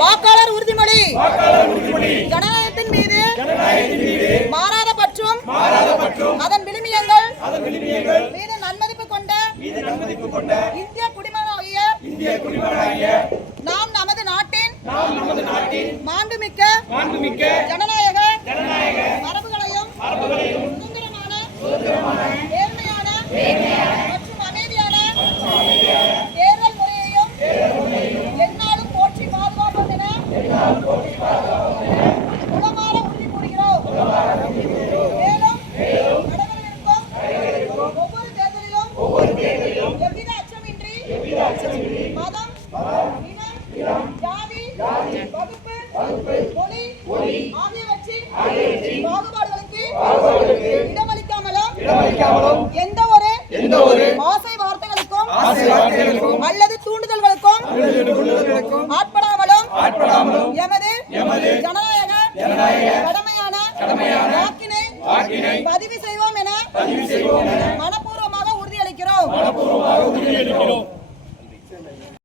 வாக்காளர் உறுதிமொழி ஜனநாயகத்தின் மீது மாறாத பற்றும் அதன் விழுமியங்கள் மீது நன்மதிப்பு கொண்ட இந்திய குடிமகனாகிய நாம் நமது நாட்டின் மாண்புமிக்க ஜனநாயக மரபுகளையும் சுதந்திரமான நேர்மையான மற்றும் அமைதியான தேர்தல் முறையையும் எந்நாளும் போற்றி பாதுகாப்போம் என உளமாற உறுதி கூறுகிறோம். மேலும் நடைபெறவிருக்கும் ஒவ்வொரு தேர்தலிலும் எவ்வித அச்சமின்றி மதம், இனம், ஜாதி, வகுப்பு, மொழி ஆகியவற்றின் பாகுபாடுகளுக்கு இடமளிக்காமலும் எந்த ஒரு ஆசை வார்த்தைகளுக்கும் அல்லது தூண்டுதல்களுக்கும் ஆட்படாமலும் எமது ஜனநாயக கடமையான வாக்கினை பதிவு செய்வோம் என